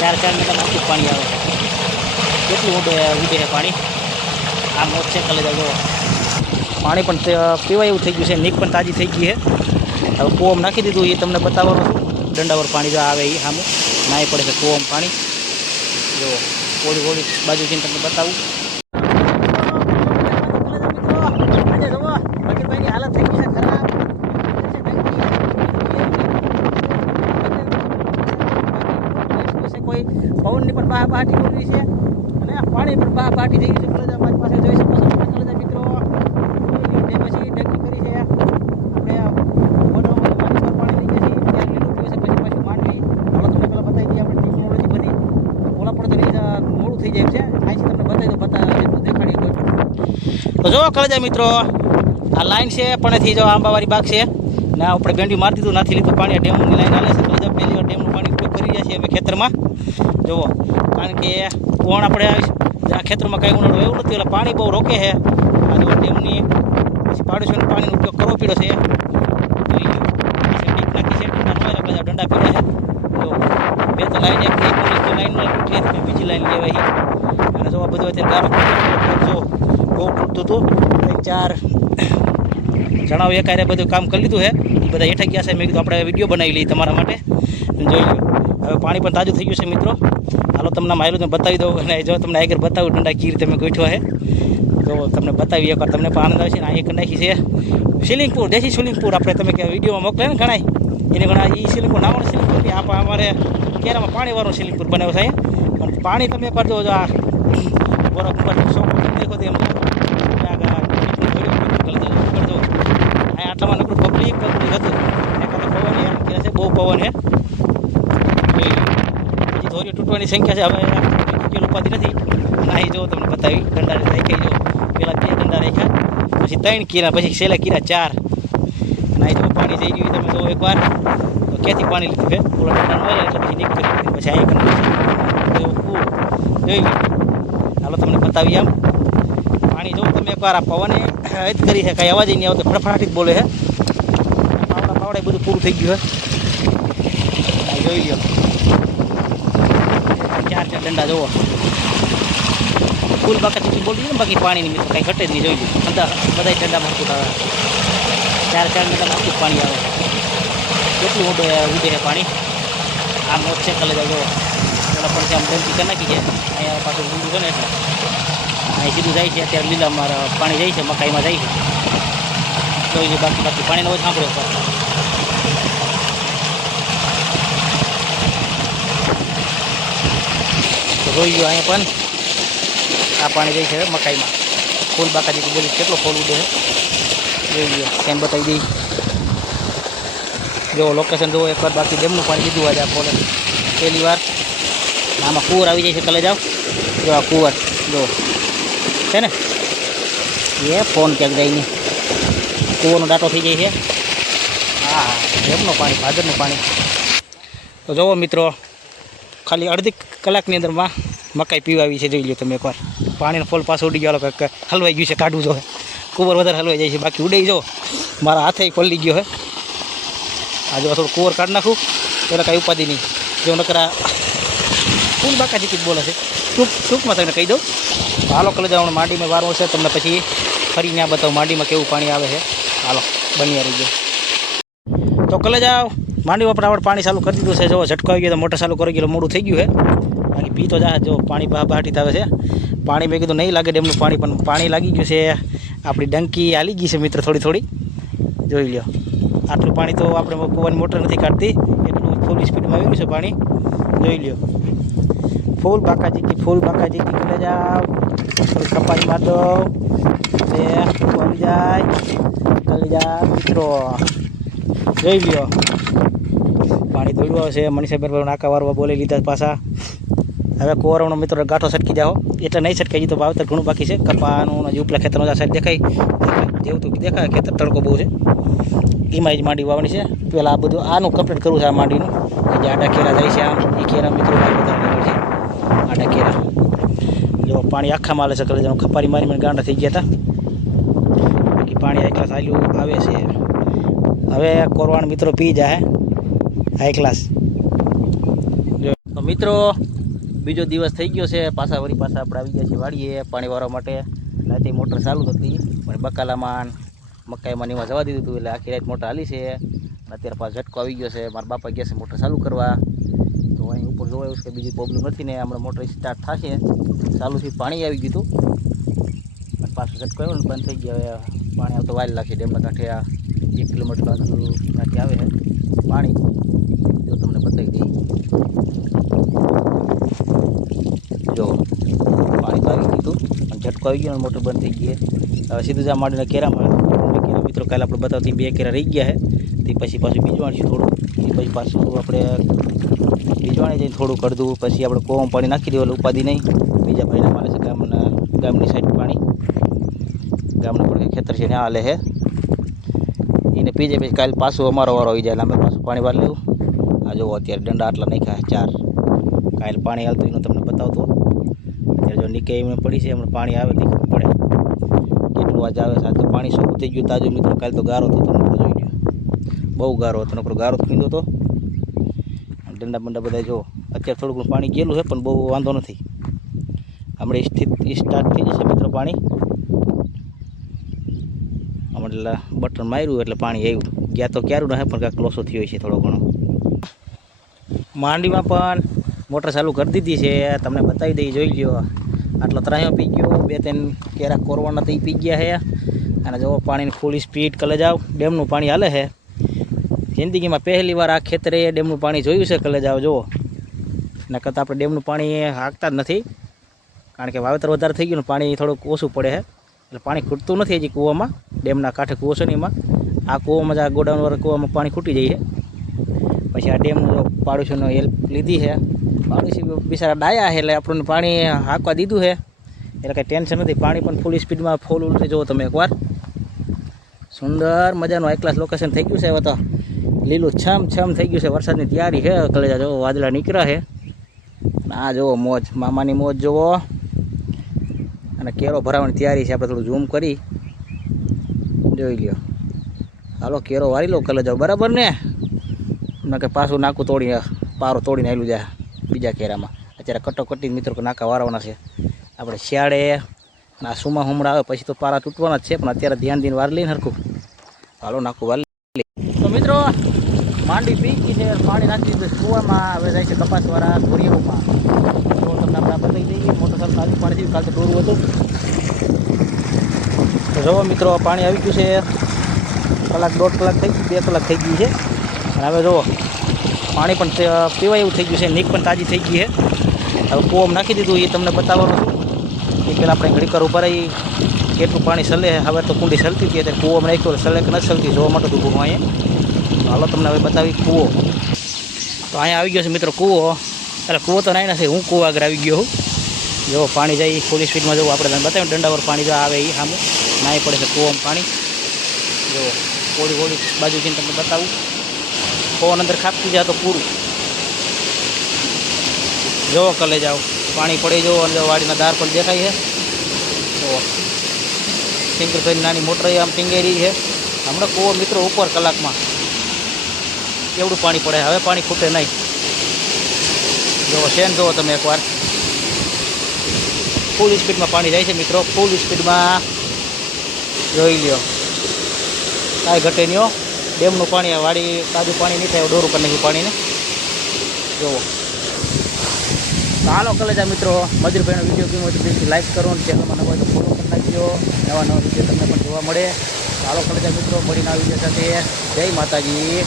4 metre આખું પાણી આવે કેટલું ઉડે છે પાણી આ મોજ છે કલેજા જો પાણી પણ પીવાય એવું થઈ ગયું છે નીક પણ તાજી થઈ ગઈ છે હવે કૂવામાં નાખી દીધું એ તમને બતાવવાનું હતું દંડાવર પાણી જો આવે એ સામે નાહી પડે છે કૂવામાં પાણી જો ઓળી ઓળી બાજુ જઈને તમને બતાવું હાલત થઈ ગઈ છે ખરાબ કોઈ પવનની પણ બહાટી ઉડી છે અને પાણી પણ બહાટી થઈ ગઈ છે કલેજા મારી પાસે જોઈ શકો છો કલેજા મિત્રો પછી ડેકી કરી છે આપણે મોટો પાણી લઈ ગયા છે ત્યાં લીલું પીવે છે પછી પાછું માંડવી હાલો તમને પહેલાં બતાવી દઈએ આપણે ટેકનોલોજી બધી ઓલા પણ તો મોડું થઈ જાય છે અહીંથી તમને બતાવી દો દેખાડી તો જો કલેજા મિત્રો આ લાઈન છે પણ એથી જો આંબાવાળી બાગ છે ને આપણે બેંડી મારી દીધું નથી લીધું પાણી ડેમની લાઈન હાલે છે કલેજા પહેલી વાર ડેમનું પાણી ઉપયોગ કરી રહ્યા છીએ અમે ખેતરમાં જુઓ કારણ કે કોણ આપણે આ ખેતરમાં કંઈ ઉનાળો એવું નથી એટલે પાણી બહુ રોકે છે આ જો ડેમની પછી પાડોશીનો પાણીનો ઉપયોગ કરવો પડ્યો છે નાખી છે દંડા પીડ્યા છે જો બે તો લાઈન એક લાઈનમાં તૂટી બીજી લાઈન લેવાય અને જો આ બધું અત્યારે ગામ જો બહુ તૂટતું હતું 4 જણાવો એકારે બધું કામ કરી લીધું છે એ બધા હેઠા ગયા છે મેં કીધું આપણે વિડીયો બનાવી લઈએ તમારા માટે જોઈ લો હવે પાણી પણ તાજું થઈ ગયું છે મિત્રો હાલો તમને માયલું બતાવી દઉં અને જો તમને આગળ બતાવું દંડા કઈ રીતે મેં ગોઠવા છે જો તમને બતાવી એકવાર તમને પણ આનંદ આવશે ને અહીં નાખી છે શિલિંગપુર દેશી શિલિંગપુર આપણે તમે કે વિડીયોમાં મોકલે ને ઘણા એને ઘણા એ શિલિંગપુર નાવાનું શિલિંગપુર નહીં આપણે અમારે કેરામાં પાણીવાળું શિલિંગપુર બનાવ્યું છે પણ પાણી તમે એકવાર જો આ બરફ ઉપર શોખ દેખો તો એમ આટલામાં નકરું પબ્લિક હતું એકાદ પવન એમ કહે છે બહુ પવન છે પછી ધોરીઓ તૂટવાની સંખ્યા છે હવે કોઈ ઉપાધિ નથી અને અહીં જો તમને બતાવી દંડા રાખ્યા જો પેલા 2 દંડા રાખ્યા પછી 3 કીરા પછી છેલ્લા કીરા 4 અને અહીં જો પાણી જઈ ગયું તમે જો એકવાર તો ક્યાંથી પાણી લીધું છે ઓલા દંડા હોય એટલે પછી નીકળી દીધું પછી અહીં જોઈ હાલો તમને બતાવી આમ પાણી જો તમે એકવાર આ પવને જ કરી છે કાંઈ અવાજ નહીં આવતો ફડફડાટી જ બોલે છે પાવડા બધું પૂરું થઈ ગયું છે જોઈ લો 4 દંડા જોવો ફૂલ બાકા ચૂકી બોલી ને બાકી પાણીની મિત્રો કાંઈ ઘટે જ નહીં જોઈ લો બધા દંડા ભરતું આવે 4 મીટર આખું પાણી આવે કેટલું ઉડે છે પાણી આ મોજ છે કલેજા જોવો પેલા પણ આમ ડંકી કરી નાખી છે અહીંયા પાછું ઊંડું છે ને એટલે અહીં સીધું જાય છે અત્યારે લીલા મારા પાણી જાય છે મકાઈમાં જાય છે જોઈ લો બાકી પાણીનો હોય સાંભળ્યો તો જોઈ લો અહીંયા પણ આ પાણી જાય છે મકાઈમાં ફૂલ બાકાજી બોલી કેટલો ફૂલ ઉડે છે જોઈ લો ત્યાં બતાવી દઈ જો લોકેશન જુઓ એકવાર બાકી ડેમનું પાણી લીધું આજે આ ફોન પહેલી વાર આમાં કુંવર આવી જાય છે કલે જાઓ જો આ કુંવર જો છે ને એ ફોન ક્યાંક જાય નહીં કૂવાનો ડાટો થઈ જાય છે હા ડેમનું પાણી ભાદરનું પાણી તો જુઓ મિત્રો ખાલી અડધી કલાકની અંદરમાં મકાઈ પીવા આવી છે જોઈ લો તમે એકવાર પાણીનો ફોલ પાછો ઉડી ગયો હલવાઈ ગયું છે કાઢવું જો કુંવર વધારે હલવાઈ જાય છે બાકી ઉડી જો મારા હાથે પલળી ગયો હે આજે થોડું કુંવર કાઢી નાખું એટલે કાંઈ ઉપાધિ નહીં જો નકરા ફૂલ બાકા જીકી બોલે છે ટૂંકમાં તમને કહી દઉં હાલો કલેજા માંડીમાં વારવું છે તમને પછી ફરી ત્યાં બતાવું માંડીમાં કેવું પાણી આવે છે હાલો બની રહી ગયો તો કલેજા માંડીમાં પણ આપણે પાણી ચાલુ કરી દીધું છે જો ઝટકો આવી ગયો તો મોટર ચાલુ કરી ગયો મોડું થઈ ગયું છે બાકી પી તો જાય જો પાણી બહાટી આવે છે પાણી મેં કીધું નહીં લાગે ડેમનું પાણી પણ પાણી લાગી ગયું છે આપણી ડંકી હાલી ગઈ છે મિત્ર થોડી જોઈ લો આટલું પાણી તો આપણે કૂવાની મોટર નથી કાઢતી એટલું ફૂલ સ્પીડમાં આવ્યું છે પાણી જોઈ લો ફૂલ બાકાજી કલેજા થોડી કપાઈ માર દો આવી જાય કલેજા મિત્રો જોઈ લ્યો પાણી દોડ્યું આવશે મનીષાબેન નાકા વારવા બોલી લીધા પાછા હવે કોરવનો મિત્રો ગાંઠો છટકી જાઓ એટલે નહીં છટકાઈ તો વાવતર ઘણું બાકી છે કપાનું જે ઉપલા ખેતરનો સાઈડ દેખાય જેવું તો દેખાય ખેતર તડકો બહુ છે એમાં જ માંડી વાવણી છે પહેલાં આ બધું આનું કમ્પ્લીટ કરવું છે આ માંડીનું જે આડા કેરા જાય છે આમ એ કેરા મિત્રો બધા છે આડા કેરા જો પાણી આખા માલે છે કરે ખપારી મારી ગાંડા થઈ ગયા હતા બાકી પાણી હાઈ ક્લાસ આલ્યું આવે છે હવે કોરવાણ મિત્રો પી જાય હાઈ ક્લાસ જો મિત્રો બીજો દિવસ થઈ ગયો છે, પાછા આપણે આવી ગયા છીએ વાડીએ પાણી વાળવા માટે. રાતે મોટર ચાલુ હતી પણ બકાલામાં મકાઈમાં નીમાં જવા દીધું હતું એટલે આખી રાત મોટર હાલી છે. અત્યારે પાછો ઝટકો આવી ગયો છે, મારા બાપા ગયા છે મોટર ચાલુ કરવા. તો અહીં ઉપર જોવાયું કે બીજી પ્રોબ્લેમ નથી ને હમણાં મોટર સ્ટાર્ટ થશે. ચાલુથી પાણી આવી ગયું હતું પણ પાછો ઝટકો આવ્યો ને બંધ થઈ ગયો. પાણી આવતો વાર લાગશે. ડેમના કાંઠે આ 1 કિલોમીટર કાંઠે આવે છે પાણી. જો તમને બતાવી દઈએ, જો પાણી તો આવી ગયું પણ ઝટકો આવી ગયો ને મોટર બંધ થઈ ગઈ. હવે સીધું જ આ માંડીના કેરામાં મિત્રો કાલે આપણે બતાવતી 2 કેરા રહી ગયા છે. તે પછી પાછું બીજવાણીશું થોડું, એ પછી પાછું આપણે બીજવાણી જઈને થોડું કરદું. પછી આપણે કોમ પાણી નાખી દેવું એટલે ઉપાધિ નહીં. બીજા ભાઈના મારે છે ગામની સાઈડ પાણી, ગામના પણ ખેતર છે ત્યાં હાલે છે. એને પીજે પછી કાલે પાછું અમારો વારો આવી જાય એટલે અમે પાછું પાણી વાર લેવું. આ જુઓ અત્યારે દંડા આટલા નાખ્યા 4. કાલે પાણી હાલતું એનું તમને બતાવતો. અત્યારે જો નીકે એમને પડી છે, એમને પાણી આવે તો ખબર પડે કેટલું આજે આવે છે. આજે તો પાણી શું થઈ ગયું તાજું મિત્રો. કાલે તો ગારો હતો, તમને જોઈ ગયો બહુ ગારો હતો. નકરો ગારો ખીંદો હતો. દંડા બંડા બધા જો અત્યારે થોડું ઘણું પાણી ગયેલું છે પણ બહુ વાંધો નથી. હમણાં સ્ટાર્ટ થઈ જશે મિત્રો પાણી. હમણાં બટન માર્યું એટલે પાણી આવ્યું. ગયા તો ક્યારું ના પણ કાંઈક લોસો થયો છે થોડો ઘણો. માંડીમાં પણ મોટર ચાલુ કરી દીધી છે, તમને બતાવી દઈ, જોઈ લ્યો. આટલો ત્રાહ્યો પી ગયો, 2-3 કેરા કોરવાના તો એ પી ગયા છે. અને જો પાણીની ફૂલ સ્પીડ કલે જાવ. ડેમનું પાણી હાલે છે. જિંદગીમાં પહેલી વાર આ ખેતરે ડેમનું પાણી જોયું છે કલે જાવ. જુઓ એના કરતાં આપણે ડેમનું પાણી હાંકતા જ નથી, કારણ કે વાવેતર વધારે થઈ ગયું ને પાણી થોડુંક ઓછું પડે છે એટલે પાણી ખૂટતું નથી હજી કૂવામાં. ડેમના કાંઠે કૂવો છે ને એમાં, આ કૂવામાં જ આ ગોડાઉનવાળા કૂવામાં પાણી ખૂટી જાય છે. પછી આ ડેમનું જો પાડોશીનો હેલ્પ લીધી છે. પાડોશી બિચારા ડાયા છે એટલે આપણને પાણી હાંકવા દીધું છે એટલે કંઈ ટેન્શન નથી. પાણી પણ ફૂલ સ્પીડમાં ફૂલ ઉલટી જુઓ તમે એકવાર. સુંદર મજાનું હાઈ ક્લાસ લોકેશન થઈ ગયું છે. હવે તો લીલું છમ થઈ ગયું છે. વરસાદની તૈયારી છે. કલેજા જુઓ વાદળા નીકળ્યા છે. આ જુઓ મોજ, મામાની મોજ જુઓ. અને કેરો ભરાવાની તૈયારી છે. આપણે થોડું ઝૂમ કરી જોઈ લ્યો. હાલો કેરો વારી લો કલે જાઓ, બરાબર ને. એમાં કે પાછું નાકું તોડીને પારો તોડીને આવેલું જાય બીજા કેરામાં. અત્યારે કટોકટી મિત્રો કે નાકા વારવાના છે આપણે શિયાળે. આ સુમા હુમડા આવે પછી તો પારા તૂટવાના જ છે, પણ અત્યારે ધ્યાન દઈને વાર લઈને હરખું. હાલો નાખું વાર લઈ. તો મિત્રો માંડવી પી ગઈ છે, પાણી નાખી દીધું કૂવામાં. હવે જાય છે કપાસવાળા ધોરિયાઓમાં. તો તમને આપણે બતાવી દઈએ. મોટર સાહેબ કાલે પાણી થયું, કાલે તો દોરવું હતું. તો જુઓ મિત્રો પાણી આવી ગયું છે. 1-1.5 કલાક થઈ ગઈ, 2 કલાક થઈ ગઈ છે. અને હવે જુઓ પાણી પણ પીવાય એવું થઈ ગયું છે. નીક પણ તાજી થઈ ગઈ છે. હવે કૂવામાં નાખી દીધું, એ તમને બતાવવાનું હતું. એ પહેલાં આપણે ઘડી કર ઉપર આવી કેટલું પાણી સલે. હવે તો કુંડી સલતી હતી, અત્યારે કૂવામાં નાખ્યું સલે કે નથી સલતી જોવા માટે ઊભું અહીંયા. હાલો તમને હવે બતાવી કૂવો. તો અહીંયા આવી ગયો છે મિત્રો કૂવો. એટલે કૂવો તો નાઈ નથી, હું કૂવો આગળ આવી ગયો હું. જો પાણી જાય ફૂલ સ્પીડમાં જવું. આપણે તમને બતાવ્યું દંડાવર પાણી જો આવે એ સામે નાહી પડે છે કૂવામાં પાણી. જો ઓળી બાજુથી તમને બતાવું. પવન અંદર ખાપતી જાય તો પૂરું. જોવો કલે જાઓ પાણી પડી જવો. અને વાડીના દાર પણ દેખાય છે. તો સિંગરભાઈની નાની મોટર આમ ટીંગાઈ છે. હમણાં કૂવો મિત્રો ઉપર કલાકમાં કેવડું પાણી પડે. હવે પાણી ખૂટે નહીં. જોવો શેન જોવો તમે એકવાર. ફૂલ સ્પીડમાં પાણી જાય છે મિત્રો, ફૂલ સ્પીડમાં. જોઈ લ્યો કાંઈ ઘટે નહીં હો. ડેમનું પાણી આ વાડી તાજું પાણી નહીં થાય, ડોરું કરી નાખ્યું પાણીને. જુઓ હાલો કલેજા મિત્રો. મજૂરભાઈનો વિડીયો ગમ્યો તો પ્લીઝ લાઈક કરો અને ચેનલમાં નવા હોય તો ફોલો કરી નાખજો. નવા વિડીયો તમને પણ જોવા મળે. હાલો કલેજા મિત્રો મળીને આવી વિડીયો સાથે. જય માતાજી.